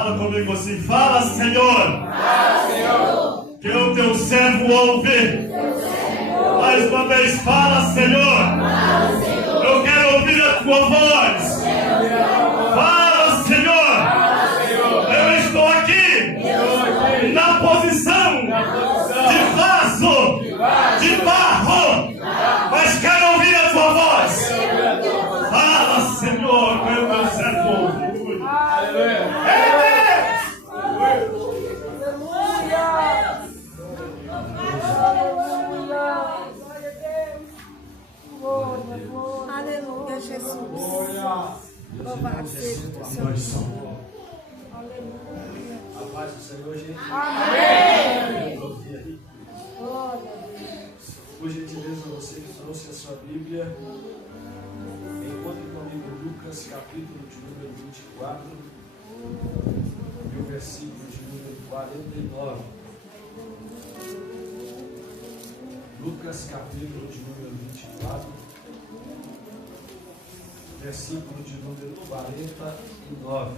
Fala comigo assim, fala Senhor. Fala, Senhor. Que o teu servo ouve. Mais uma vez, fala Senhor. Fala, Senhor. Eu quero ouvir a tua voz. Fala Senhor. Fala, Senhor. Eu estou aqui na posição de vaso, de barro, mas quero ouvir a tua voz. Fala Senhor, que o teu servo ouve. Aleluia, Jesus. Louvado seja o teu Senhor. Aleluia. A paz do Senhor, gente. Amém. Glória a Deus. Por gentileza, você que trouxe a sua Bíblia, encontre comigo Lucas, capítulo de número 24, e o versículo de número 49. Lucas, capítulo de número 24, versículo de número 49.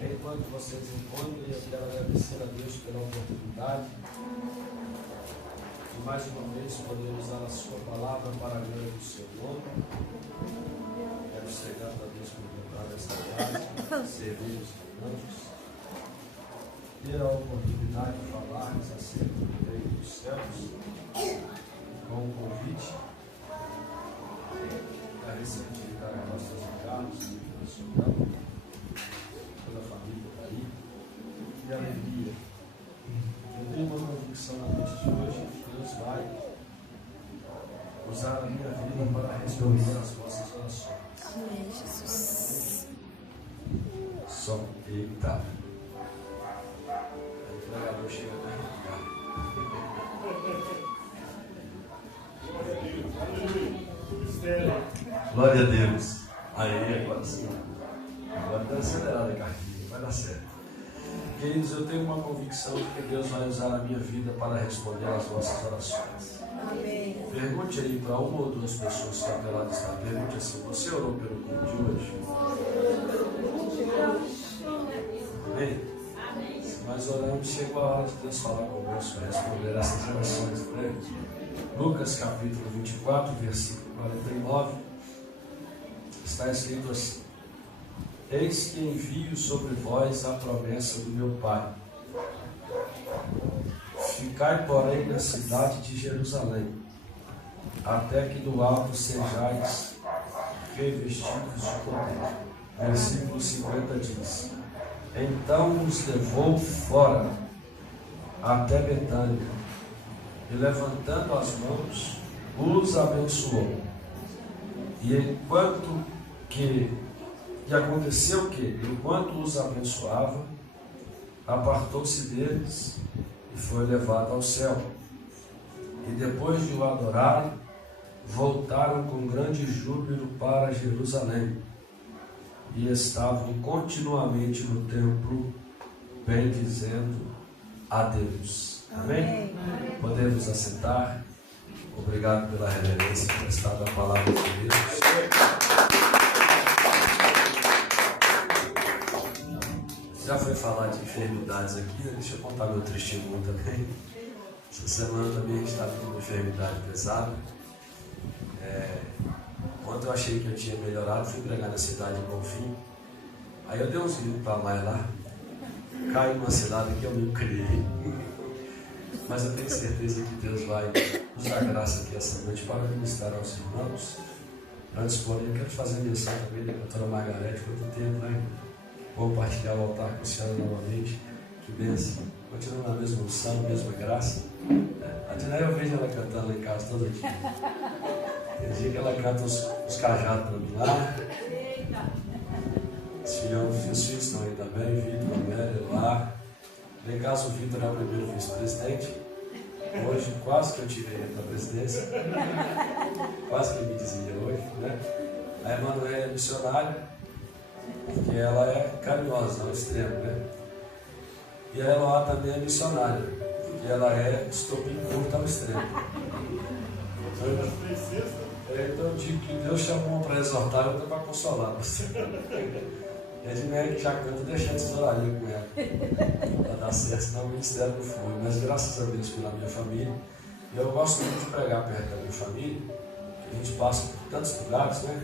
Enquanto vocês encontram, eu quero agradecer a Deus pela oportunidade de mais uma vez poder usar a sua palavra para a glória do seu nome. Quero ser grato a Deus por encontrar esta graça, servir os irmãos, ter a oportunidade de falarmos acerca do reino dos céus, com um convite a receber a nossos encargos e nacional. Toda a família está aí, e alegria. Eu tenho uma convicção na noite de hoje que Deus vai usar a minha vida para responder as vossas orações. Amém, Jesus. Só eita. O pregador chega a carregar. Glória a Deus. Aí, agora sim. Agora está acelerada a cartinha, vai dar certo. Queridos, eu tenho uma convicção de que Deus vai usar a minha vida para responder às vossas orações. Amém. Pergunte aí para uma ou duas pessoas que até lá está. Pergunte assim: você orou pelo culto de hoje? Amém? Se nós oramos, chegou a hora de Deus falar conosco, responder essas orações. Né? Lucas capítulo 24, versículo 49, está escrito assim: eis que envio sobre vós a promessa do meu Pai. Ficai, porém, na cidade de Jerusalém, até que do alto sejais revestidos de poder. Versículo 50 diz: então os levou fora até Betânia, e levantando as mãos, os abençoou. E aconteceu que, enquanto os abençoava, apartou-se deles e foi levado ao céu. E depois de o adorarem, voltaram com grande júbilo para Jerusalém. E estavam continuamente no templo, bendizendo a Deus. Amém? Podemos assentar. Obrigado pela reverência prestada à palavra de Deus. Já foi falar de enfermidades aqui, né? Deixa eu contar meu testemunho também. Essa semana também a gente está com uma enfermidade pesada. Ontem eu achei que eu tinha melhorado, fui pregar na cidade de Bonfim. Aí eu dei uns gritos para a Maia lá, caí numa cidade que eu não criei. Mas eu tenho certeza que Deus vai nos dar graça aqui essa noite para ministrar aos irmãos. Antes, porém, eu quero fazer menção também da doutora Margarete, quanto tempo, né? Vou compartilhar o altar com a senhora novamente. Que bênção. Continuando na mesma unção, mesma graça. A Diné, eu vejo ela cantando lá em casa todo dia. Tem dia que ela canta os cajados para mim lá. Os filhos estão aí também, Vitor, Amélia, lá. Lá em casa o Vitor é o primeiro vice-presidente. Hoje quase que eu tirei ele da presidência. Quase que me dizia hoje, né? A Emanuela é missionária, porque ela é carinhosa ao extremo, né? E a Eloá também é missionária, porque ela é estopim curto ao extremo. Então eu digo que Deus chamou para exortar, eu estou para consolar você. E a Edmeia que já canta, deixa a tesouraria com ela. Para dar certo, senão o ministério não foi. Mas graças a Deus pela minha família. E eu gosto muito de pregar perto da minha família, que a gente passa por tantos lugares, né?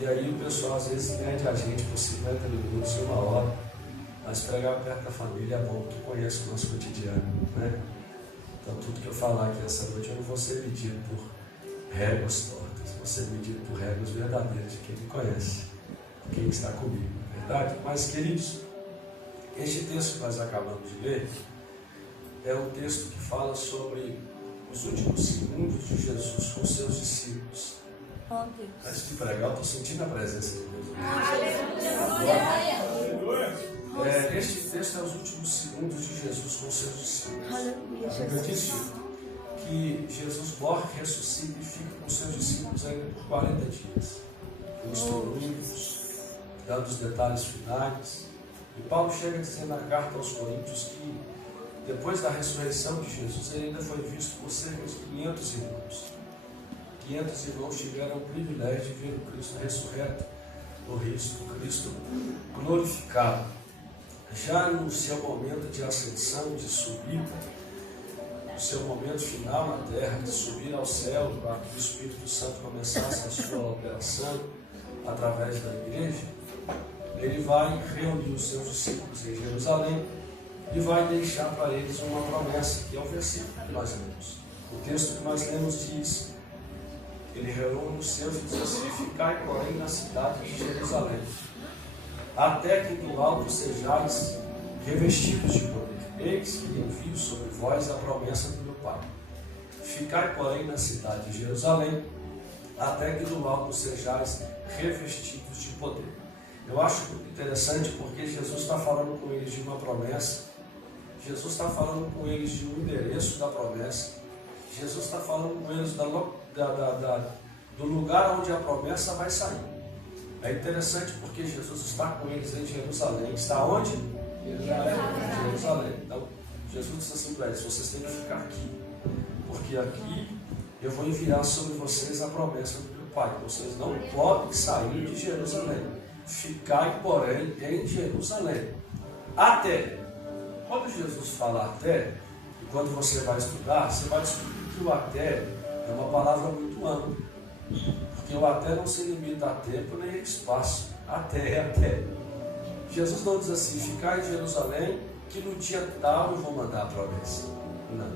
E aí o pessoal às vezes mede a gente por 50 minutos, 1 hora. Mas pregar perto da família é bom, porque conhece o nosso cotidiano, né? Então tudo que eu falar aqui essa noite eu não vou ser medido por réguas tortas, vou ser medido por réguas verdadeiras de quem me conhece, de quem está comigo, não é verdade? Mas queridos, este texto que nós acabamos de ler é um texto que fala sobre os últimos segundos de Jesus com seus discípulos. Antes de pregar, eu estou sentindo a presença de Deus. Este texto é os últimos segundos de Jesus com seus discípulos. Eu disse que Jesus morre, ressuscita e fica com seus discípulos ainda por 40 dias. Instruindo-os, dando os detalhes finais. E Paulo chega a dizer na carta aos Coríntios que depois da ressurreição de Jesus, ele ainda foi visto por cerca de 500 irmãos. 500 irmãos tiveram o privilégio de ver o Cristo ressurreto, o Cristo glorificado. Já no seu momento de ascensão, de subir, no seu momento final na terra, de subir ao céu, para que o Espírito Santo começasse a sua operação através da igreja, ele vai reunir os seus discípulos em Jerusalém e vai deixar para eles uma promessa, que é o versículo que nós lemos. O texto que nós lemos diz: ele reúne os seus e diz assim: ficai, porém, na cidade de Jerusalém, até que do alto sejais revestidos de poder. Eis que envio sobre vós a promessa do meu Pai. Ficai, porém, na cidade de Jerusalém, até que do alto sejais revestidos de poder. Eu acho interessante porque Jesus está falando com eles de uma promessa, Jesus está falando com eles de um endereço da promessa, Jesus está falando com eles do lugar onde a promessa vai sair. É interessante porque Jesus está com eles em Jerusalém. Está onde? Jerusalém. Então, Jesus disse assim para eles: vocês têm que ficar aqui, porque aqui eu vou enviar sobre vocês a promessa do meu Pai. Vocês não podem sair de Jerusalém. Ficai, porém, em Jerusalém. Até. Quando Jesus fala até, e quando você vai estudar, você vai descobrir que o até é uma palavra muito ampla. Porque o até não se limita a tempo nem a espaço. Até é até. Jesus não diz assim: ficai em Jerusalém, que no dia tal eu vou mandar a promessa. Não.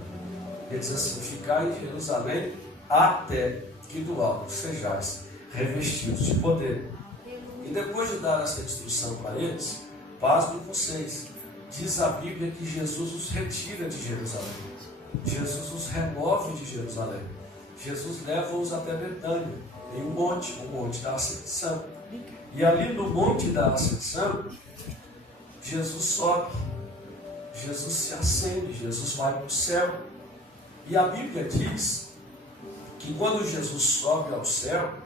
Ele diz assim: ficai em Jerusalém até que do alto sejais revestidos de poder. E depois de dar essa instrução para eles, pasmem vocês. Diz a Bíblia que Jesus os retira de Jerusalém. Jesus os remove de Jerusalém. Jesus leva-os até Betânia, em um monte, o monte da Ascensão. E ali no monte da Ascensão, Jesus sobe, Jesus se acende, Jesus vai para o céu. E a Bíblia diz que quando Jesus sobe ao céu,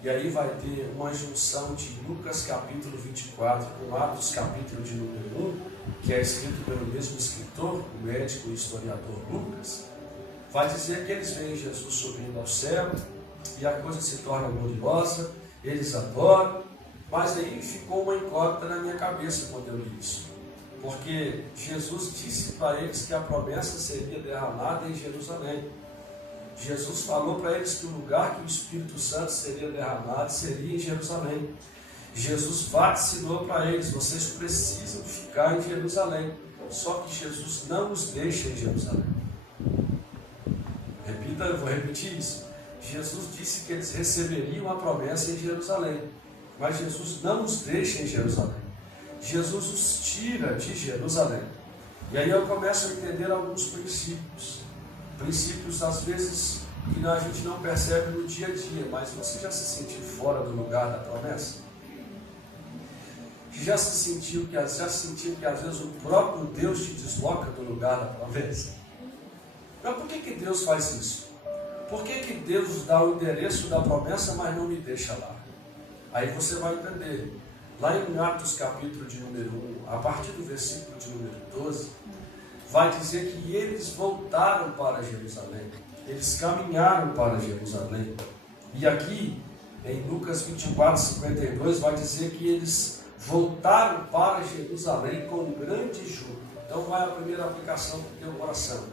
e aí vai ter uma junção de Lucas capítulo 24 com Atos capítulo de número 1, que é escrito pelo mesmo escritor, o médico e historiador Lucas, vai dizer que eles veem Jesus subindo ao céu, e a coisa se torna gloriosa, eles adoram, mas aí ficou uma incógnita na minha cabeça quando eu li isso, porque Jesus disse para eles que a promessa seria derramada em Jerusalém. Jesus falou para eles que o lugar que o Espírito Santo seria derramado seria em Jerusalém. Jesus vaticinou para eles: vocês precisam ficar em Jerusalém. Só que Jesus não os deixa em Jerusalém. Repita, eu vou repetir isso. Jesus disse que eles receberiam a promessa em Jerusalém, mas Jesus não os deixa em Jerusalém. Jesus os tira de Jerusalém. E aí eu começo a entender alguns princípios. Princípios, às vezes, que a gente não percebe no dia a dia. Mas você já se sentiu fora do lugar da promessa? Já sentiu que às vezes o próprio Deus te desloca do lugar da promessa? Mas por que Deus faz isso? Por que Deus dá o endereço da promessa, mas não me deixa lá? Aí você vai entender. Lá em Atos capítulo de número 1, a partir do versículo de número 12, vai dizer que eles voltaram para Jerusalém. Eles caminharam para Jerusalém. E aqui, em Lucas 24, 52, vai dizer que eles voltaram para Jerusalém com grande júbilo. Então vai a primeira aplicação do teu coração.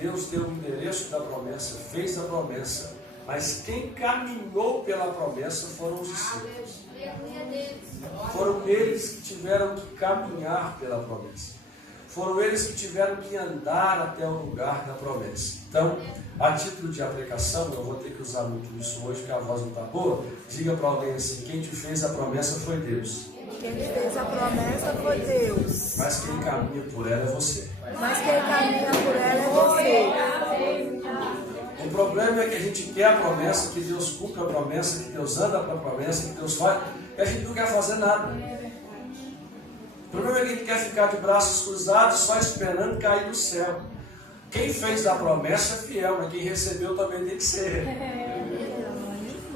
Deus deu o endereço da promessa, fez a promessa, mas quem caminhou pela promessa foram os discípulos. Foram eles que tiveram que caminhar pela promessa. Foram eles que tiveram que andar até o lugar da promessa. Então, a título de aplicação, eu vou ter que usar muito isso hoje, porque a voz não está boa. Diga para alguém assim: quem te fez a promessa foi Deus. Quem fez a promessa foi Deus. Mas quem caminha por ela é você. Mas quem caminha por ela é você. O problema é que a gente quer a promessa, que Deus cumpre a promessa, que Deus anda para a promessa, que Deus faz, e a gente não quer fazer nada. O problema é que a gente quer ficar de braços cruzados, só esperando cair do céu. Quem fez a promessa é fiel, mas quem recebeu também tem que ser.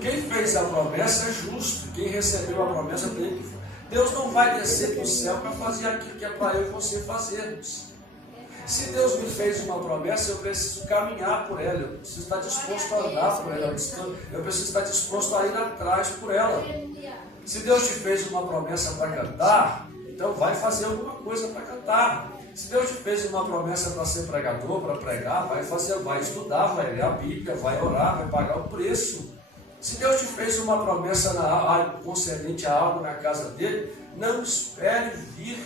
Quem fez a promessa é justo, quem recebeu a promessa tem que. Deus não vai descer do céu para fazer aquilo que é para eu e você fazermos. Se Deus me fez uma promessa, eu preciso caminhar por ela, eu preciso estar disposto a andar por ela, eu preciso estar disposto a ir atrás por ela. Se Deus te fez uma promessa para cantar, então vai fazer alguma coisa para cantar. Se Deus te fez uma promessa para ser pregador, para pregar, vai estudar, vai ler a Bíblia, vai orar, vai pagar o preço. Se Deus te fez uma promessa concernente a algo na casa dele, não espere vir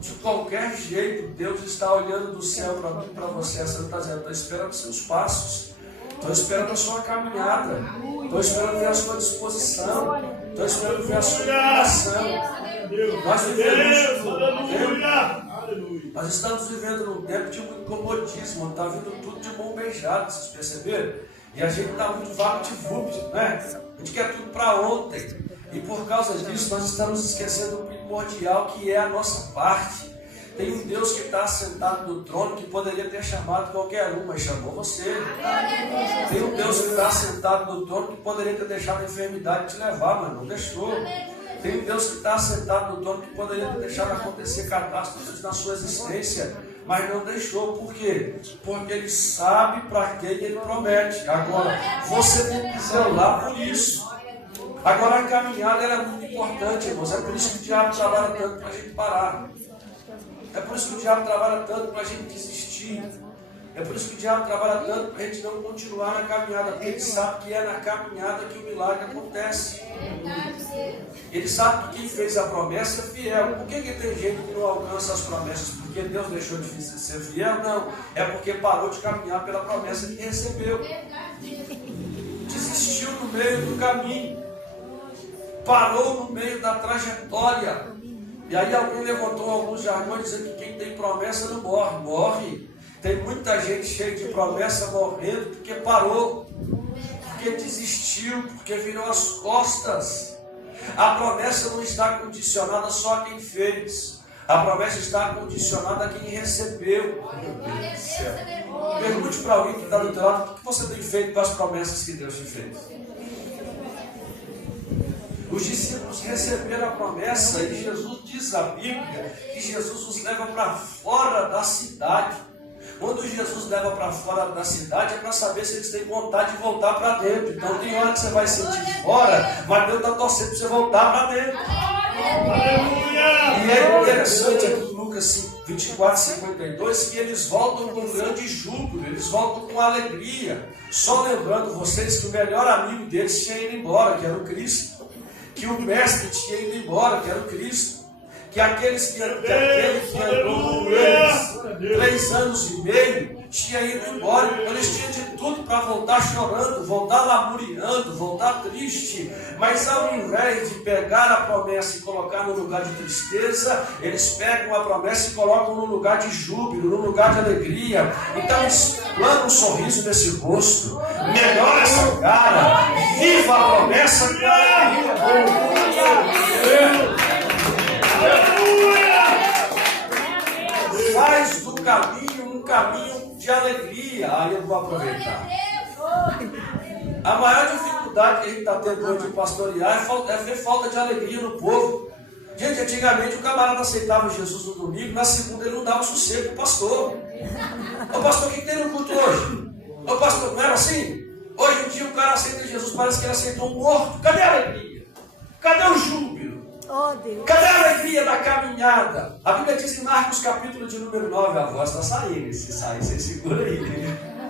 de qualquer jeito. Deus está olhando do céu para mim e para você. Você está dizendo: estou esperando os seus passos, estou esperando a sua caminhada, estou esperando ver a sua disposição, estou esperando ver a sua inclinação. Nós estamos vivendo num tempo de muito comodismo, está vindo tudo de mão beijada, vocês perceberam? E a gente está muito vapt-vupt, né? A gente quer tudo para ontem. E por causa disso, nós estamos esquecendo o primordial, que é a nossa parte. Tem um Deus que está sentado no trono, que poderia ter chamado qualquer um, mas chamou você. Tem um Deus que está sentado no trono, que poderia ter deixado a enfermidade te levar, mas não deixou. Tem um Deus que está sentado no trono, que poderia ter deixado acontecer catástrofes na sua existência, mas não deixou. Por quê? Porque Ele sabe para quem Ele promete. Agora, você tem que zelar por isso. Agora, a caminhada ela é muito importante, irmãos. É por isso que o diabo trabalha tanto para a gente parar. É por isso que o diabo trabalha tanto para a gente desistir. É por isso que o diabo trabalha tanto para a gente não continuar na caminhada. Porque ele sabe que é na caminhada que o milagre acontece. Ele sabe que quem fez a promessa é fiel. Por que tem gente que não alcança as promessas? Porque Deus deixou de ser fiel? Não. É porque parou de caminhar pela promessa que recebeu. Desistiu no meio do caminho. Parou no meio da trajetória. E aí alguém levantou alguns jargões dizendo que quem tem promessa não morre. Morre. Tem muita gente cheia de promessa morrendo porque parou, porque desistiu, porque virou as costas. A promessa não está condicionada só a quem fez. A promessa está condicionada a quem recebeu. Pergunte para alguém que está do teu lado: o que você tem feito com as promessas que Deus te fez? Os discípulos receberam a promessa e Jesus diz a Bíblia que Jesus os leva para fora da cidade. Quando Jesus leva para fora da cidade é para saber se eles têm vontade de voltar para dentro. Então tem hora que você vai sentir fora, mas Deus está torcendo para você voltar para dentro. E é interessante aqui em Lucas 24:52 que eles voltam com grande júbilo, eles voltam com alegria. Só lembrando vocês que o melhor amigo deles tinha ido embora, que era o Cristo. Que o mestre tinha ido embora, que era o Cristo. Que aquele que andou com eles 3 anos e meio tinha ido embora. Então eles tinham de tudo para voltar chorando, voltar lamuriando, voltar triste. Mas ao invés de pegar a promessa e colocar no lugar de tristeza, eles pegam a promessa e colocam no lugar de júbilo, no lugar de alegria. Então eles plantam um sorriso nesse rosto, melhora essa cara, viva a promessa com alegria. Faz do caminho um caminho de alegria. Aí eu vou aproveitar. A maior dificuldade que a gente está tendo hoje de pastorear é ver falta de alegria no povo. Gente, antigamente o camarada aceitava Jesus no domingo, na segunda ele não dava sossego para o pastor. Ô pastor, o que tem no culto hoje? Ô pastor, não era assim? Hoje em dia o cara aceita Jesus, parece que ele aceitou um morto. Cadê a alegria? Cadê o júbilo? Oh, Deus. Cadê a alegria da caminhada? A Bíblia diz em Marcos capítulo de número 9, a voz está saindo, se sair, você segura aí.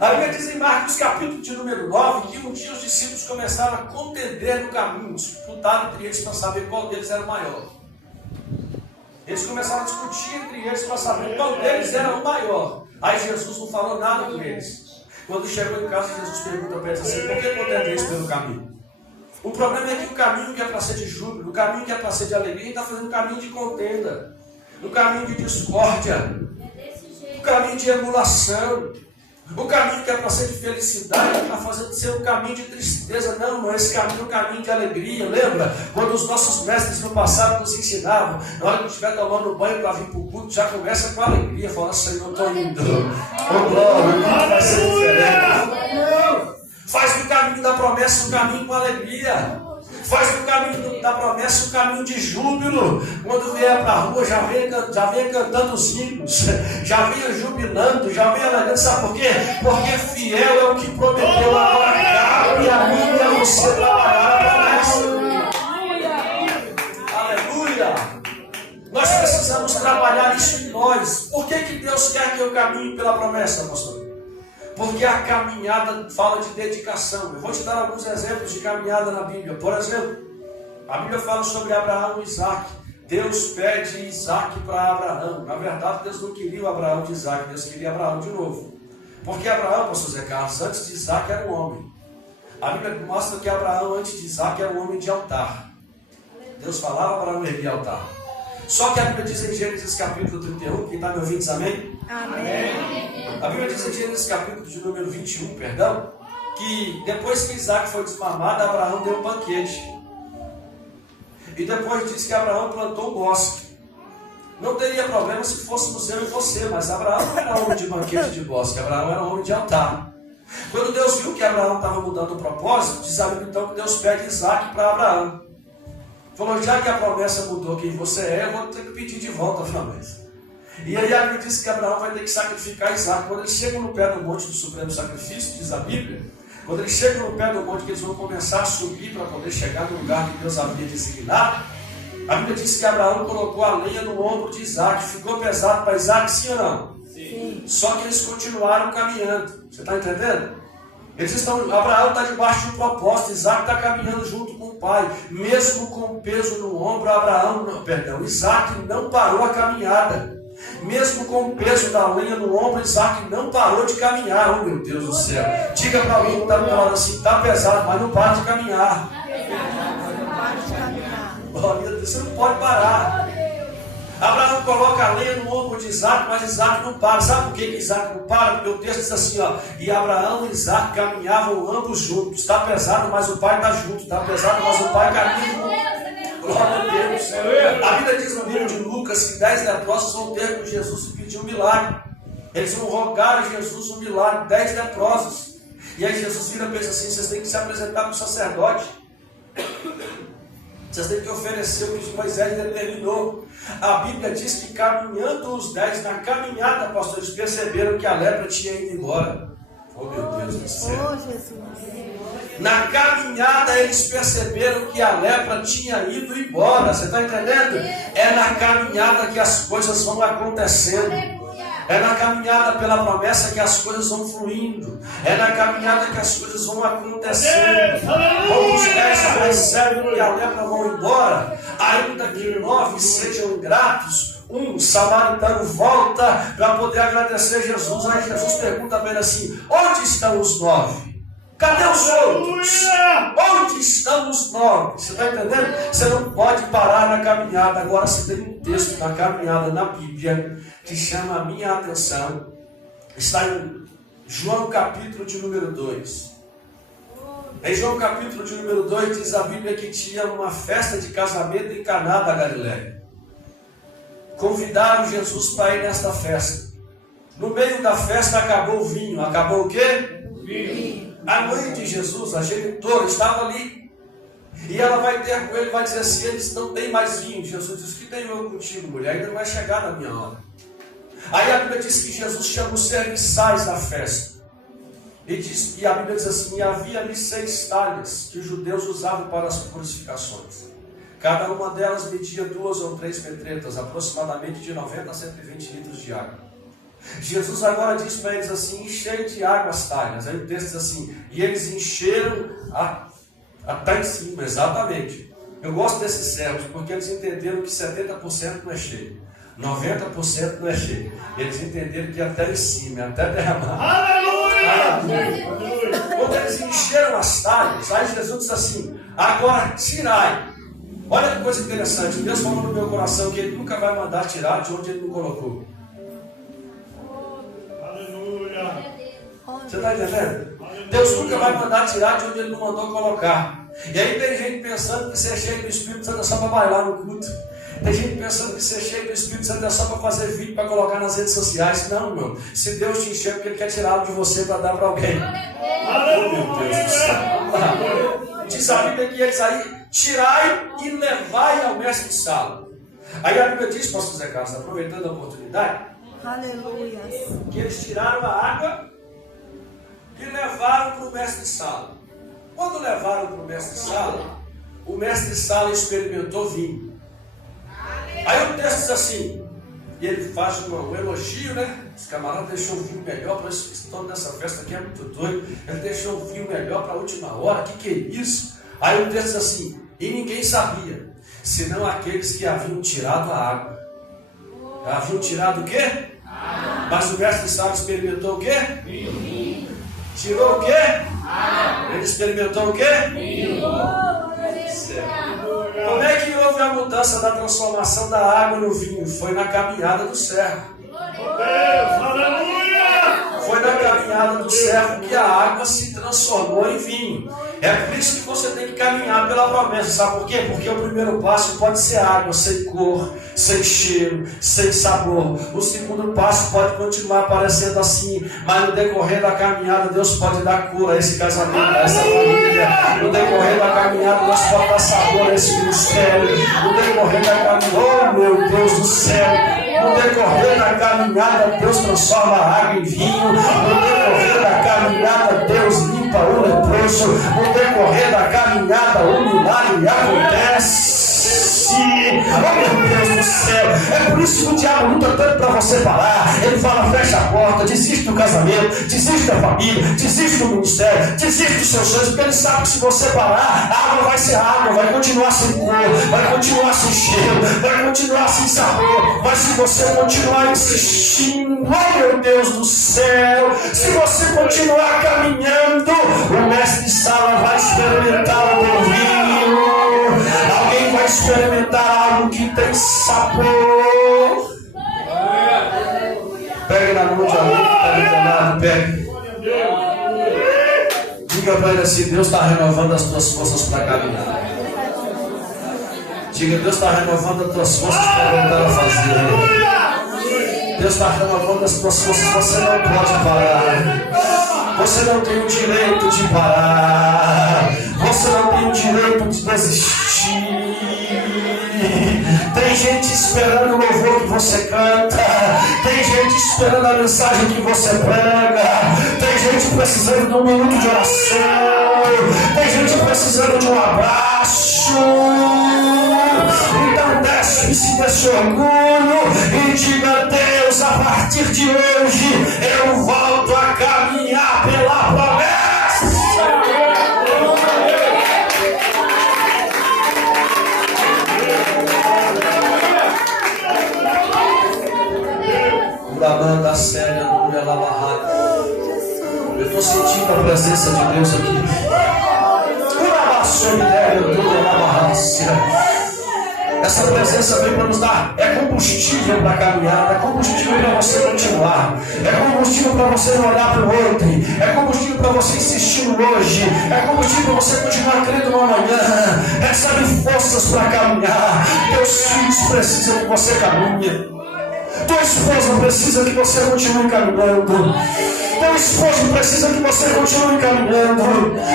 A Bíblia diz em Marcos capítulo de número 9 que um dia os discípulos começaram a contender no caminho, disputaram entre eles para saber qual deles era o maior. Eles começaram a discutir entre eles para saber qual deles era o maior. Aí Jesus não falou nada com eles. Quando chegou em casa, Jesus pergunta para eles assim: por que contendem pelo caminho? O problema é que o caminho que é para ser de júbilo, o caminho que é para ser de alegria, está fazendo um caminho de contenda, um caminho de discórdia, um caminho de emulação. O caminho que é para ser de felicidade está fazendo ser um caminho de tristeza. Não, esse caminho é um caminho de alegria. Lembra? Quando os nossos mestres no passado nos ensinavam, na hora que estiver tomando banho para vir para o culto, já começa com alegria. Fala: Senhor, estou indo. Oh, glória, vai ser diferente. Faz do caminho da promessa um caminho com alegria. Faz do caminho da promessa um caminho de júbilo. Quando vier para a rua, já venha cantando os hinos, já venha jubilando, já venha alegrando. Sabe por quê? Porque fiel é o que prometeu. Agora cabe a mim e a você trabalhar a promessa. Aleluia! Nós precisamos trabalhar isso em nós. Por que Deus quer que eu caminhe pela promessa, pastor? Porque a caminhada fala de dedicação. Eu vou te dar alguns exemplos de caminhada na Bíblia. Por exemplo, a Bíblia fala sobre Abraão e Isaac. Deus pede Isaac para Abraão. Na verdade, Deus não queria o Abraão de Isaac, Deus queria Abraão de novo. Porque Abraão, pastor Zé Carlos, antes de Isaac era um homem. A Bíblia mostra que Abraão, antes de Isaac, era um homem de altar. Deus falava para Abraão erguer altar. Só que a Bíblia diz em Gênesis capítulo 31, quem está me ouvindo diz amém? Amém. A Bíblia diz em Gênesis capítulo de número 21, que depois que Isaac foi desmamado, Abraão deu um banquete. E depois diz que Abraão plantou um bosque. Não teria problema se fôssemos eu e você, mas Abraão não era homem de banquete de bosque, Abraão era homem de altar. Quando Deus viu que Abraão estava mudando o propósito, diz a Bíblia então que Deus pede Isaac para Abraão. Falou: já que a promessa mudou quem você é, eu vou ter que pedir de volta a promessa. E aí a Bíblia diz que Abraão vai ter que sacrificar Isaac. Quando eles chegam no pé do monte do supremo sacrifício, diz a Bíblia, quando eles chegam no pé do monte que eles vão começar a subir para poder chegar no lugar que Deus havia designado, a Bíblia diz que Abraão colocou a lenha no ombro de Isaac. Ficou pesado para Isaac, sim ou não? Sim. Só que eles continuaram caminhando. Você está entendendo? Abraão está debaixo de um propósito, Isaac está caminhando junto com o pai, mesmo com o peso no ombro. Isaac não parou a caminhada, mesmo com o peso da lenha no ombro, Isaac não parou de caminhar. Oh, meu Deus do céu, diga para alguém que está me falando assim: está pesado, mas não para de caminhar. Você não pode parar. Abraão coloca a lenha no ombro de Isaac, mas Isaac não para. Sabe por que Isaac não para? Porque o texto diz assim, e Abraão e Isaac caminhavam ambos juntos. Está pesado, mas o pai está junto. Está pesado, mas o pai caminha junto. Glória a Deus. A Bíblia diz no livro de Lucas que 10 leprosos vão ter com Jesus e pedir um milagre. Eles vão rogar a Jesus um milagre, 10 leprosos. E aí Jesus vira e pensa assim: vocês têm que se apresentar para o sacerdote. Vocês têm que oferecer o que Moisés determinou. A Bíblia diz que caminhando os 10, na caminhada, pastor, eles perceberam que a lepra tinha ido embora. Oh, meu Deus do céu. Oh, Jesus. Na caminhada eles perceberam que a lepra tinha ido embora. Você está entendendo? É na caminhada que as coisas vão acontecendo. É na caminhada pela promessa que as coisas vão fluindo. É na caminhada que as coisas vão acontecendo. Quando os 10 percebem que a lepra vão embora, ainda que 9 sejam ingratos, um samaritano volta para poder agradecer Jesus. Aí Jesus pergunta para ele assim: onde estão os 9? Cadê os outros? Onde estão os 9? Você está entendendo? Você não pode parar na caminhada. Agora você tem um texto na caminhada na Bíblia que chama a minha atenção. Está em João capítulo de número 2. Em João capítulo de número 2 diz a Bíblia que tinha uma festa de casamento em Caná da Galileia. Convidaram Jesus para ir nesta festa. No meio da festa acabou o vinho. Acabou o quê? Vinho. A mãe de Jesus, a genitora, estava ali. E ela vai ter com ele, vai dizer assim: eles não têm mais vinho. Jesus diz: que tenho eu contigo, mulher? Ainda não vai chegar na minha hora. Aí a Bíblia diz que Jesus chama os serviçais da festa. E a Bíblia diz assim: e havia ali 6 talhas que os judeus usavam para as purificações. Cada uma delas media 2 ou 3 metretas, aproximadamente de 90 a 120 litros de água. Jesus agora diz para eles assim: enchei de água as talhas. Aí o texto diz assim: e eles encheram até em cima, exatamente. Eu gosto desses servos, porque eles entenderam que 70% não é cheio, 90% não é cheio. Eles entenderam que até em cima, até derramar. Aleluia! Quando eles encheram as talhas, aí Jesus disse assim: agora tirai. Olha que coisa interessante, Deus falou no meu coração que Ele nunca vai mandar tirar de onde Ele não colocou. Aleluia! Você está entendendo? Deus nunca vai mandar tirar de onde Ele não mandou colocar. E aí tem gente pensando que ser cheio do Espírito Santo é só para bailar no culto. Tem gente pensando que ser cheio do Espírito Santo é só para fazer vídeo, para colocar nas redes sociais. Não, meu. Se Deus te encher, porque Ele quer tirá-lo de você para dar para alguém. Oh, meu Deus do céu. Diz a Bíblia que eles aí: tirai e levai ao mestre de sala. Aí a Bíblia diz, pastor Zé Carlos, aproveitando a oportunidade, Aleluia. que eles tiraram a água e levaram para o mestre de sala. Quando levaram para o mestre de sala, o mestre de sala experimentou vinho. Aí o texto diz assim, e ele faz um elogio, né? Os camaradas deixou o vinho melhor para esse dono dessa festa aqui é muito doido. Ele deixou o vinho melhor para a última hora. Que é isso? Aí o texto diz assim: e ninguém sabia, senão aqueles que haviam tirado a água. Haviam tirado o quê? Mas o mestre de sala experimentou o quê? Vinho. Tirou o quê? Ele experimentou o quê? Vinho. Como é que houve a mudança da transformação da água no vinho? Foi na caminhada do servo. Foi na caminhada do servo que a água se transformou em vinho. É por isso que você tem que caminhar pela promessa. Sabe por quê? Porque o primeiro passo pode ser água, sem cor, sem cheiro, sem sabor. O segundo passo pode continuar aparecendo assim, mas no decorrer da caminhada Deus pode dar cor a esse casamento, a essa família. No decorrer da caminhada Deus pode dar sabor a esse ministério. No decorrer da caminhada, oh meu Deus do céu, no decorrer da caminhada Deus transforma a água em vinho. No decorrer da caminhada Deus limpa o leproso. No decorrer da caminhada o milagre acontece. Oh meu Deus do céu, é por isso que o diabo luta tanto para você parar. Ele fala: fecha a porta, desiste do casamento, desiste da família, desiste do ministério, desiste dos seus sonhos, porque ele sabe que se você parar, a água vai ser água, vai continuar sem cor, vai continuar sem cheiro, vai continuar sem sabor. Mas se você continuar insistindo, oh meu Deus do céu, se você continuar caminhando, o mestre de sala vai experimentar o vinho. Alguém vai experimentar algo que tem sabor. Pegue na mão de alguém que está do teu lado, pegue. Diga para ele assim: Deus está renovando as tuas forças para caminhar. Diga: Deus está renovando as tuas forças para voltar a fazer. Deus está renovando as tuas forças, você não pode parar. Você não tem o direito de parar. Você não tem o direito de desistir. Tem gente esperando o louvor que você canta. Tem gente esperando a mensagem que você prega. Tem gente precisando de um minuto de oração. Tem gente precisando de um abraço. Então desce-se desse orgulho e diga: Deus, a partir de hoje eu volto a caminhar pela promessa. Banda séria do Elabarrada. Eu estou sentindo a presença de Deus aqui. Essa presença vem para nos dar, é combustível para a caminhada, é combustível para você continuar, é combustível para você não olhar para o ontem, é combustível para você insistir no hoje, é combustível para você continuar crendo no amanhã, recebe forças para caminhar. Teus filhos precisam que você caminhe. Tua esposa precisa que você continue caminhando. Teu esposo precisa que você continue caminhando.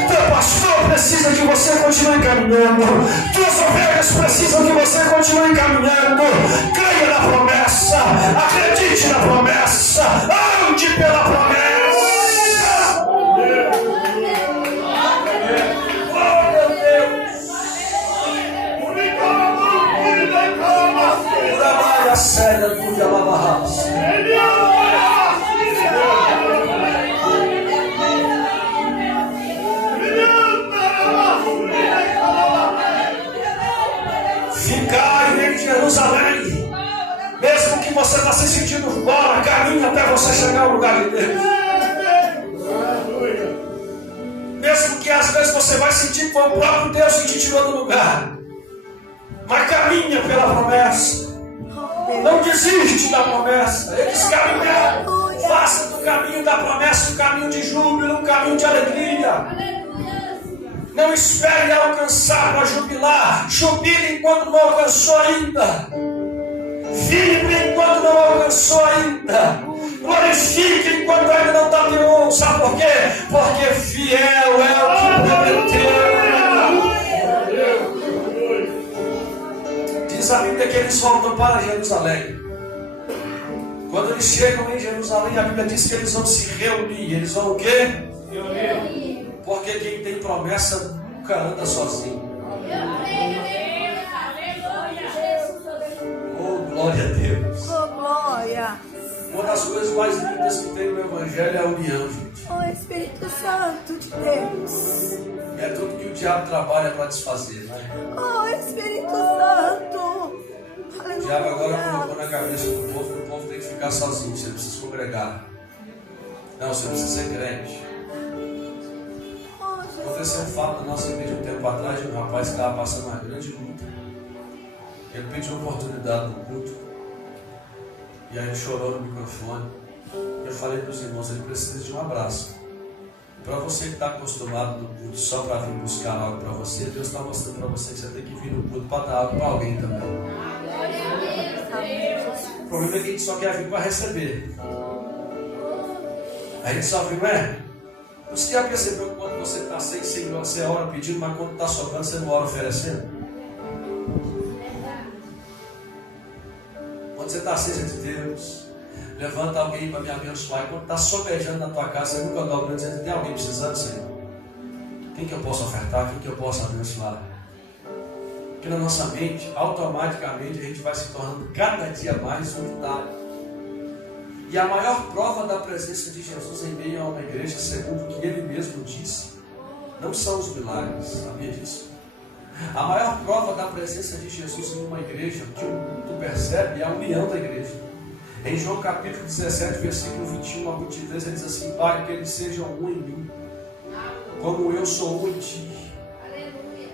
Teu pastor precisa que você continue caminhando. Tuas ovelhas precisam que você continue caminhando. Creia na promessa. Acredite na promessa. Ande pela promessa. Oh, meu Deus. séria do de Alabarras. Ficar em Jerusalém, mesmo que você está se sentindo fora, caminha até você chegar ao lugar de Deus. Mesmo que às vezes você vai sentir que foi o próprio Deus que te tirou do lugar, mas caminha pela promessa. Não desiste da promessa. Ele diz caminhar. Faça do caminho da promessa um caminho de júbilo, um caminho de alegria. Não espere alcançar para jubilar. Jubile enquanto não alcançou ainda. Vibre enquanto não alcançou ainda. Glorifique enquanto ainda não tateou. Sabe por quê? Porque fiel é o que prometeu. Diz a Bíblia que eles voltam para Jerusalém. Quando eles chegam em Jerusalém, a Bíblia diz que eles vão se reunir. Eles vão o quê? Reunir. Porque quem tem promessa nunca anda sozinho. Oh, glória a Deus. Oh, glória. Uma das coisas mais lindas que tem no Evangelho é a união, gente. Oh, Espírito Santo de Deus. É tudo que o diabo trabalha para desfazer, né? Oh, Espírito Santo. O diabo agora colocou na cabeça do povo que o povo tem que ficar sozinho. Você não precisa congregar. Não, você precisa ser crente. Aconteceu um fato na nossa igreja um tempo atrás de um rapaz que estava passando uma grande luta. Ele pediu oportunidade no culto. E aí ele chorou no microfone. Eu falei para os irmãos, ele precisa de um abraço. Para você que está acostumado no culto só para vir buscar algo para você, Deus está mostrando para você que você tem que vir no culto para dar algo para alguém também. O problema é que a gente só quer vir para receber. A gente só vem, não é? Você já percebeu que quando você está sem Senhor, você ora pedindo, mas quando está sobrando, você não ora oferecendo? Quando você está seja de Deus, levanta alguém para me abençoar. E quando está sobejando na tua casa, você nunca dobra dizendo: tem alguém precisando, Senhor? Quem que eu posso ofertar? Quem que eu posso abençoar? Porque na nossa mente, automaticamente, a gente vai se tornando cada dia mais unitário. E a maior prova da presença de Jesus em meio a uma igreja, segundo o que ele mesmo disse, não são os milagres, sabia disso? A maior prova da presença de Jesus em uma igreja, que o mundo percebe, é a união da igreja. Em João capítulo 17, versículo 21 a 23, ele diz assim: Pai, que eles sejam um em mim, como eu sou um em ti.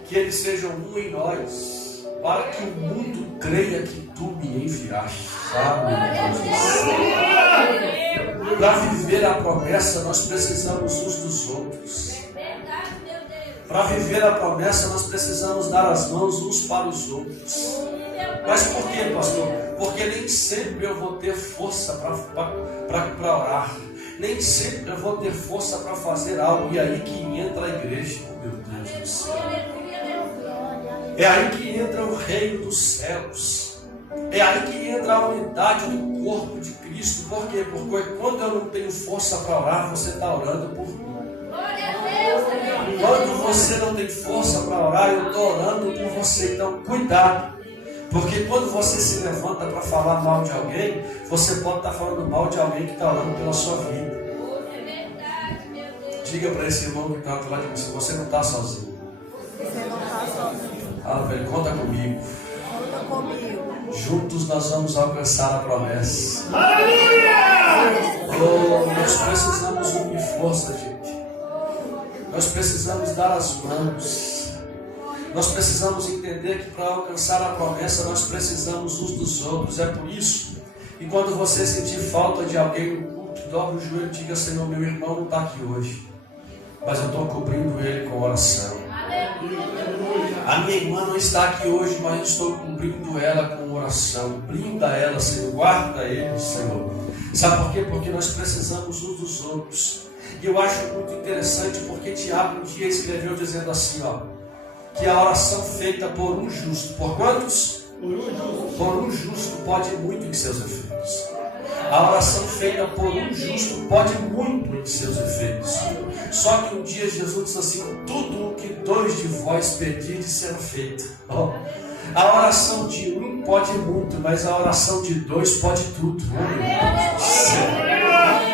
Que eles sejam um em nós, para que o mundo creia que tu me enviaste. Sabe? Para viver a promessa, nós precisamos uns dos outros. Para viver a promessa, nós precisamos dar as mãos uns para os outros. Mas por quê, pastor? Porque nem sempre eu vou ter força para orar. Nem sempre eu vou ter força para fazer algo. E aí que entra a igreja. Oh, meu Deus do céu. É aí que entra o reino dos céus. É aí que entra a unidade do corpo de Cristo. Por quê? Porque quando eu não tenho força para orar, você está orando por mim. Quando você não tem força para orar, eu estou orando por você. Então, cuidado. Porque quando você se levanta para falar mal de alguém, você pode estar falando mal de alguém que está orando pela sua vida. Diga para esse irmão que está do lado de você: você não está sozinho. Você não está sozinho. Fala para ele: conta comigo. Conta comigo. Juntos nós vamos alcançar a promessa. Aleluia! Oh, nós precisamos unir força, gente. Nós precisamos dar as mãos. Nós precisamos entender que para alcançar a promessa nós precisamos uns dos outros. É por isso que quando você sentir falta de alguém no culto, dobre o joelho e diga: Senhor, meu irmão não está aqui hoje, mas eu estou cobrindo ele com oração. A minha irmã não está aqui hoje, mas eu estou cobrindo ela com oração. Blinda ela, Senhor, guarda ele, Senhor. Sabe por quê? Porque nós precisamos uns dos outros. E eu acho muito interessante porque Tiago um dia escreveu dizendo assim, ó, que a oração feita por um justo, por quantos? Por um justo pode muito em seus efeitos. A oração feita por um justo pode muito em seus efeitos. Só que um dia Jesus disse assim: tudo o que dois de vós pedirem será feito. A oração de um pode muito, mas a oração de dois pode tudo.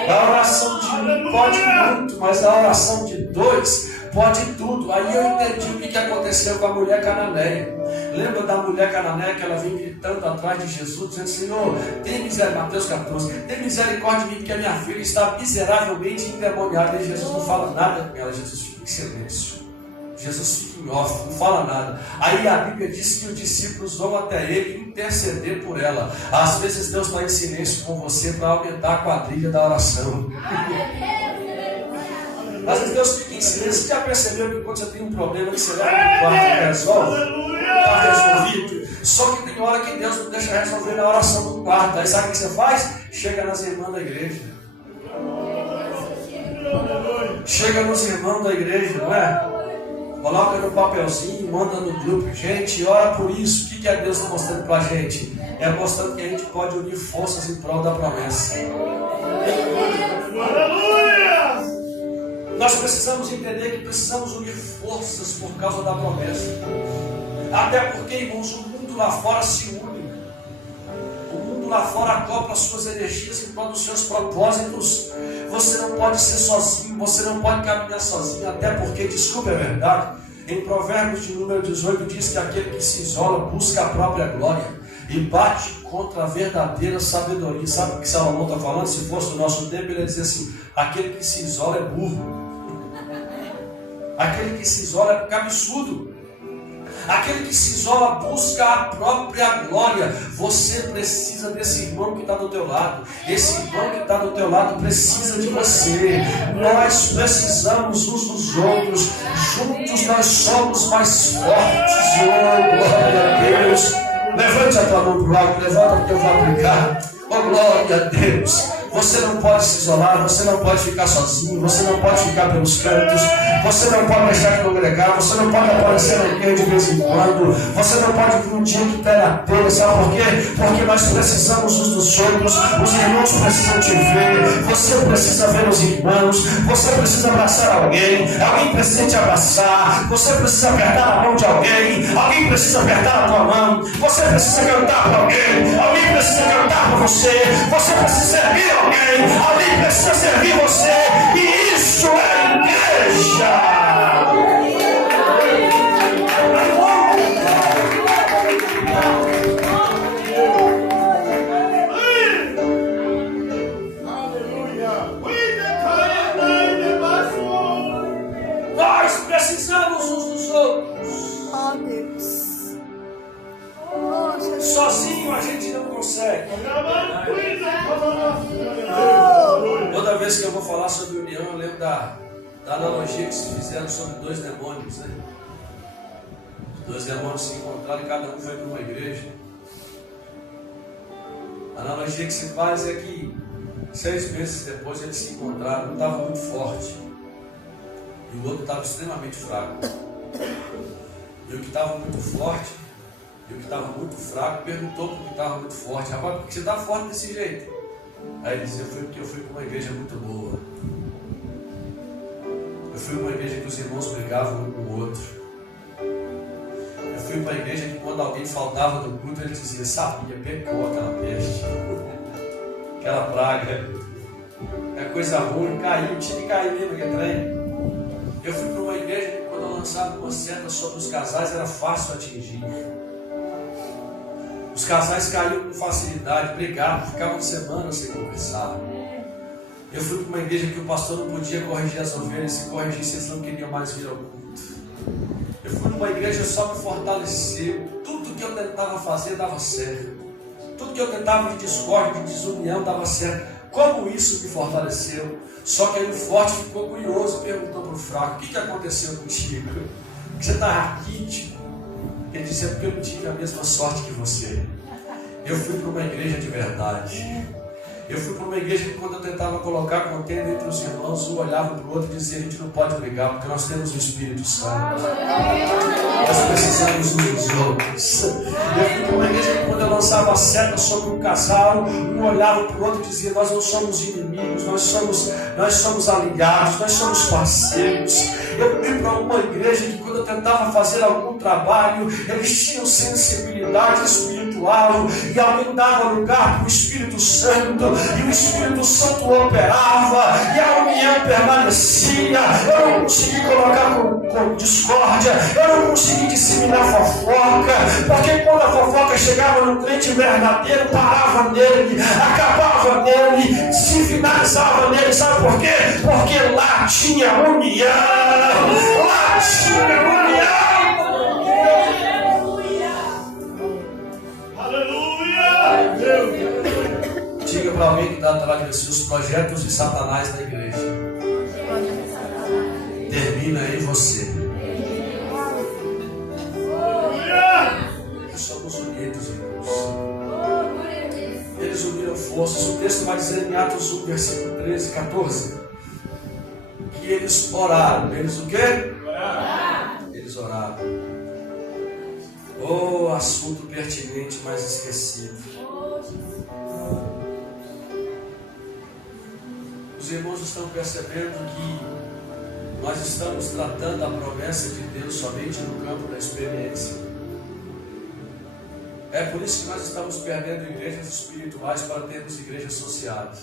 A oração de um pode muito, mas a oração de dois pode tudo. Aí eu entendi o que aconteceu com a mulher cananeia. Lembra da mulher cananeia que ela vinha gritando atrás de Jesus, dizendo: Senhor, tem misericórdia, Mateus 14, tem misericórdia de mim, porque a minha filha está miseravelmente endemoniada. E Jesus não fala nada com ela, Jesus fica em silêncio. Jesus fica em off, não fala nada. Aí a Bíblia diz que os discípulos vão até ele interceder por ela. Às vezes Deus está em silêncio com você para aumentar a quadrilha da oração. Às vezes Deus fica em silêncio. Você já percebeu que quando você tem um problema que você leva no quarto e resolve? Está resolvido. Só que tem hora que Deus não deixa resolver na oração do quarto. Aí sabe o que você faz? Chega nas irmãs da igreja. Chega nos irmãos da igreja, não é? Coloca no papelzinho, manda no grupo. Gente, ora por isso. O que é Deus está mostrando para a gente? É mostrando que a gente pode unir forças em prol da promessa. Nós precisamos entender que precisamos unir forças por causa da promessa. Até porque, irmãos, o mundo lá fora se une. O mundo lá fora acopla suas energias em prol dos seus propósitos. Você não pode ser sozinho, você não pode caminhar sozinho. Até porque, desculpa, é verdade, em Provérbios de número 18 diz que aquele que se isola busca a própria glória e bate contra a verdadeira sabedoria. Sabe o que Salomão está falando? Se fosse o nosso tempo, ele ia dizer assim: aquele que se isola é burro. Aquele que se isola é cabeçudo. Aquele que se isola busca a própria glória. Você precisa desse irmão que está do teu lado. Esse irmão que está do teu lado precisa de você. Nós precisamos uns dos outros. Juntos nós somos mais fortes. Oh, glória a Deus. Levante a tua mão para o alto. Levanta porque eu vou aplicar. Oh, glória a Deus. Você não pode se isolar, você não pode ficar sozinho, você não pode ficar pelos cantos, você não pode deixar de congregar, você não pode aparecer na igreja de vez em quando, você não pode vir um dia que pega telha, sabe por quê? Porque nós precisamos uns dos outros, os irmãos precisam te ver, você precisa ver os irmãos, você precisa abraçar alguém precisa te abraçar, você precisa apertar a mão de alguém precisa apertar a tua mão, você precisa cantar para alguém precisa cantar para você precisa servir alguém precisa servir você, e isso é igreja. Nós precisamos uns dos outros. Oh, Deus. Sozinho a gente não consegue. Toda vez que eu vou falar sobre união, eu lembro da analogia que se fizeram sobre dois demônios, né? Os dois demônios se encontraram e cada um foi para uma igreja. A analogia que se faz é que 6 meses depois eles se encontraram. Um estava muito forte e o outro estava extremamente fraco. E o que estava muito forte e o que estava muito fraco perguntou para o que estava muito forte: rapaz, por que você está forte desse jeito? Aí ele disse: porque eu fui para uma igreja muito boa. Eu fui para uma igreja que os irmãos brigavam um com o outro. Eu fui para a igreja que quando alguém faltava do culto, ele dizia: sabia, pecou aquela peste, aquela praga, é coisa ruim, caiu, tinha que cair mesmo aquele trem. Eu fui para uma igreja que quando eu lançava uma seta sobre os casais era fácil atingir. Os casais caíam com facilidade, brigavam, ficavam semanas sem conversar. Eu fui para uma igreja que o pastor não podia corrigir as ovelhas, se corrigisse eles não queriam mais vir ao culto. Eu fui numa igreja só me fortaleceu. Tudo que eu tentava fazer dava certo. Tudo que eu tentava de discórdia, de desunião dava certo. Como isso me fortaleceu? Só que aí o forte ficou curioso e perguntou para o fraco: o que aconteceu contigo? Que você está raquítico? Ele disse: é porque eu não tive a mesma sorte que você. Eu fui para uma igreja de verdade. Eu fui para uma igreja que quando eu tentava colocar contenda entre os irmãos, um olhava para o outro e dizia: a gente não pode brigar, porque nós temos o Espírito Santo. Nós precisamos uns dos outros. Eu fui para uma igreja que quando eu lançava a seta sobre um casal, um olhava para o outro e dizia: nós não somos inimigos, nós somos aliados, nós somos parceiros. Eu fui para uma igreja que quando eu tentava fazer algum trabalho, eles tinham sensibilidade espiritual, e alguém dava lugar para o Espírito Santo, e o Espírito Santo operava, e a união permanecia. Eu não consegui colocar com discórdia, eu não consegui disseminar fofoca, porque quando a fofoca chegava no crente verdadeiro, parava nele, acabava nele, se finalizava nele. Sabe por quê? Porque lá tinha união, lá tinha união. Diga para alguém que está atrás de você: os projetos de Satanás na igreja termina em você. Somos unidos, irmãos. Eles uniram forças. O texto vai dizer em Atos 1, versículo 13, 14, que eles oraram. Eles o quê? Eles oraram. Oh, assunto pertinente, mas esquecido. Os irmãos estão percebendo que nós estamos tratando a promessa de Deus somente no campo da experiência. É por isso que nós estamos perdendo igrejas espirituais para termos igrejas sociais.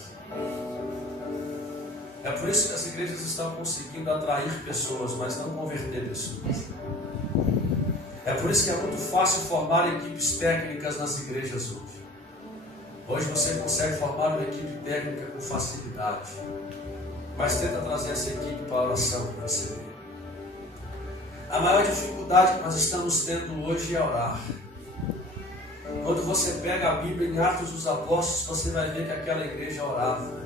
É por isso que as igrejas estão conseguindo atrair pessoas, mas não converter pessoas. É por isso que é muito fácil formar equipes técnicas nas igrejas hoje. Hoje você consegue formar uma equipe técnica com facilidade, mas tenta trazer essa equipe para a oração para você ver. A maior dificuldade que nós estamos tendo hoje é orar. Quando você pega a Bíblia em Atos dos Apóstolos, você vai ver que aquela igreja orava.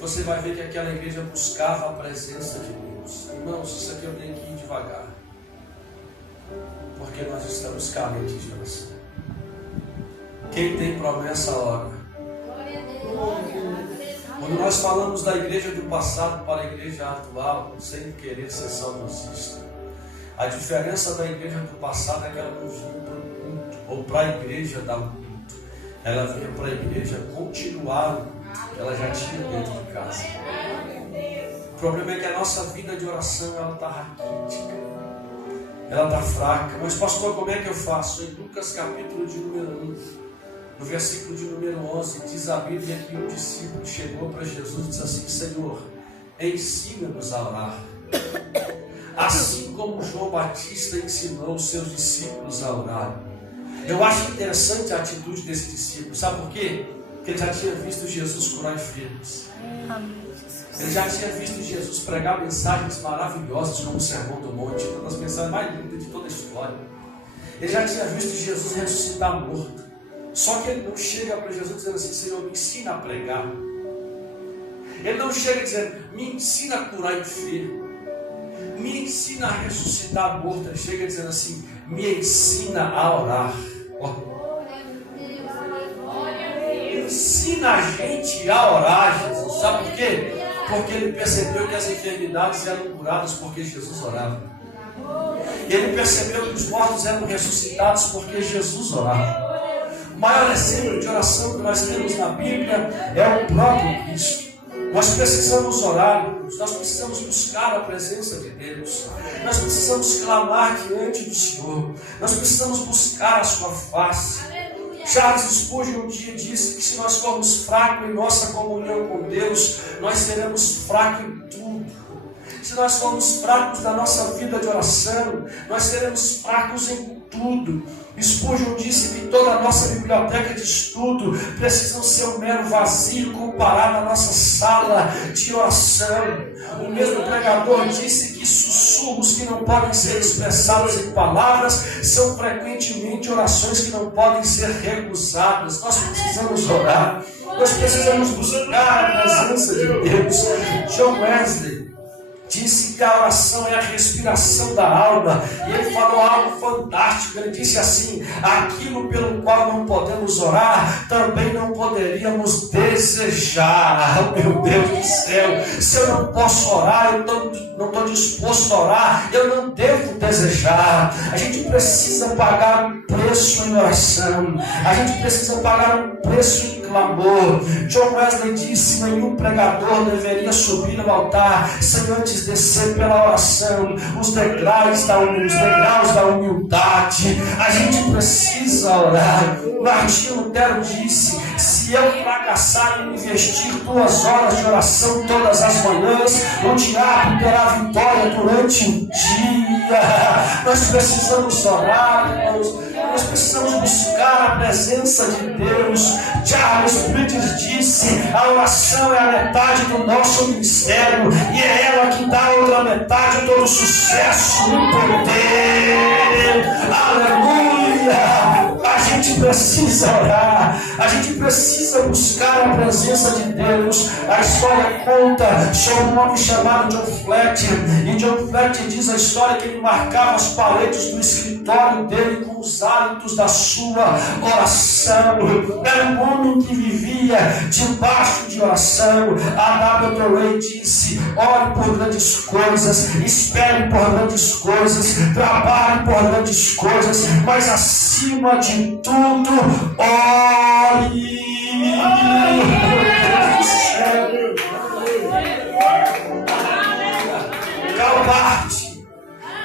Você vai ver que aquela igreja buscava a presença de Deus. Irmãos, isso aqui eu tenho que ir devagar, porque nós estamos carentes de oração. Quem tem promessa, ora. Quando nós falamos da igreja do passado para a igreja atual, sem querer ser saudosista, a diferença da igreja do passado é que ela não vinha para o culto, ou para a igreja dar o culto. Ela vinha para a igreja continuar o culto que ela já tinha dentro de casa. O problema é que a nossa vida de oração, ela está raquítica, ela está fraca. Mas pastor, como é que eu faço? Em Lucas capítulo de número 1, no versículo de número 11, diz a Bíblia que um discípulo chegou para Jesus e disse assim: Senhor, ensina-nos a orar, assim como João Batista ensinou os seus discípulos a orar. Eu acho interessante a atitude desse discípulo. Sabe por quê? Porque ele já tinha visto Jesus curar enfermos. Ele já tinha visto Jesus pregar mensagens maravilhosas como o Sermão do Monte, uma das mensagens mais lindas de toda a história. Ele já tinha visto Jesus ressuscitar morto. Só que ele não chega para Jesus dizendo assim: Senhor, me ensina a pregar. Ele não chega dizendo: me ensina a curar enfermo, me ensina a ressuscitar morto. Ele chega dizendo assim: me ensina a orar. Ensina a gente a orar, Jesus. Sabe por quê? Porque ele percebeu que as enfermidades eram curadas porque Jesus orava. Ele percebeu que os mortos eram ressuscitados porque Jesus orava. O maior exemplo de oração que nós temos na Bíblia é o próprio Cristo. Nós precisamos orar, nós precisamos buscar a presença de Deus, nós precisamos clamar diante do Senhor, nós precisamos buscar a sua face. Charles Spurgeon um dia disse que se nós formos fracos em nossa comunhão com Deus, nós seremos fracos em tudo. Se nós formos fracos na nossa vida de oração, nós seremos fracos em tudo. Spurgeon disse que toda a nossa biblioteca de estudo precisa ser um mero vazio comparado à nossa sala de oração. O mesmo pregador disse que sussurros que não podem ser expressados em palavras são frequentemente orações que não podem ser recusadas. Nós precisamos orar, nós precisamos buscar a presença de Deus. John Wesley disse que a oração é a respiração da alma, e ele falou algo fantástico. Ele disse assim: aquilo pelo qual não podemos orar, também não poderíamos desejar. Meu Deus do céu, se eu não posso orar, eu não estou disposto a orar, eu não devo desejar. A gente precisa pagar um preço em oração, a gente precisa pagar um preço em clamor. John Wesley disse: nenhum pregador deveria subir ao altar sem antes descer pela oração os degraus da humildade. A gente precisa orar. Martinho Lutero disse: se eu fracassar em investir 2 horas de oração todas as manhãs, o diabo terá vitória durante o dia. Nós precisamos orar, irmãos. Nós precisamos buscar a presença de Deus. Charles Spurgeon disse: a oração é a metade do nosso ministério, e é ela que dá a outra metade todo o sucesso e poder. Aleluia! A gente precisa orar, a gente precisa buscar a presença de Deus. A história conta sobre um homem chamado John Fletcher, e John Fletcher diz a história que ele marcava as paredes do escritório dele com os hábitos da sua oração. Era um homem que vivia debaixo de oração. A W. Torrey disse: ore por grandes coisas, espere por grandes coisas, trabalhe por grandes coisas, mas acima de tudo, ore.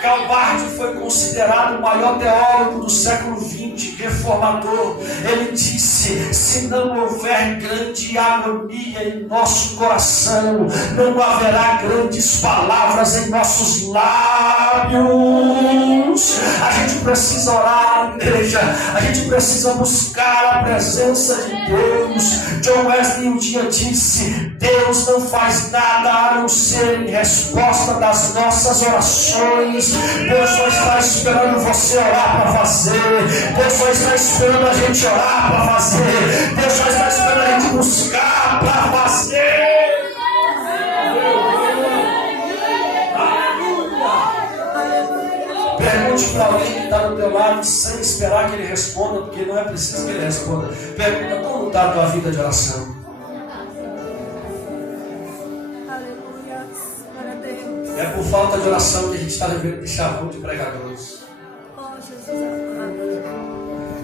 Calvard foi considerado o maior teólogo do século XX, reformador. Ele disse: se não houver grande agonia em nosso coração, não haverá grandes palavras em nossos lábios. A gente precisa orar, igreja. A gente precisa buscar a presença de Deus. John Wesley um dia disse: Deus não faz nada a não ser em resposta das nossas orações. Deus só está esperando você orar para fazer. Deus só está esperando a gente orar para fazer. Deus só está esperando a gente buscar para fazer. Pergunte para alguém que está do teu lado sem esperar que ele responda, porque não é preciso que ele responda. Pergunta: como está a tua vida de oração? É por falta de oração que a gente está vivendo de chavão de pregadores.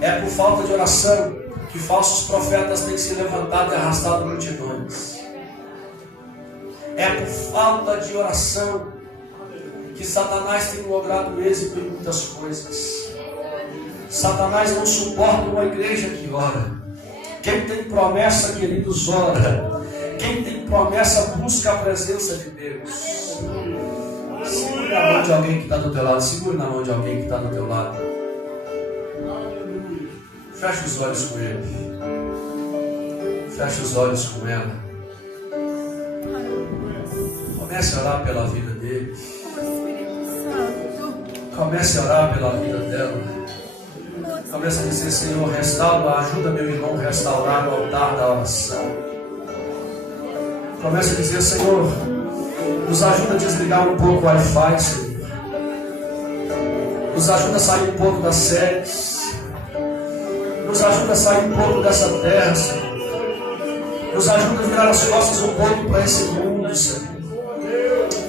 É por falta de oração que falsos profetas têm se levantado e arrastado multidões. É por falta de oração que Satanás tem logrado êxito em muitas coisas. Satanás não suporta uma igreja que ora. Quem tem promessa, queridos, ora. Quem tem promessa, busca a presença de Deus. Segure na mão de alguém que está do teu lado. Segure na mão de alguém que está do teu lado. Feche os olhos com ele. Feche os olhos com ela. Comece a orar pela vida dele. Comece a orar pela vida dela. Comece a dizer: Senhor, restaura, ajuda meu irmão a restaurar o altar da oração. Comece a dizer: Senhor, nos ajuda a desligar um pouco o Wi-Fi, Senhor. Nos ajuda a sair um pouco das séries. Nos ajuda a sair um pouco dessa terra, Senhor. Nos ajuda a virar as costas um pouco para esse mundo, Senhor.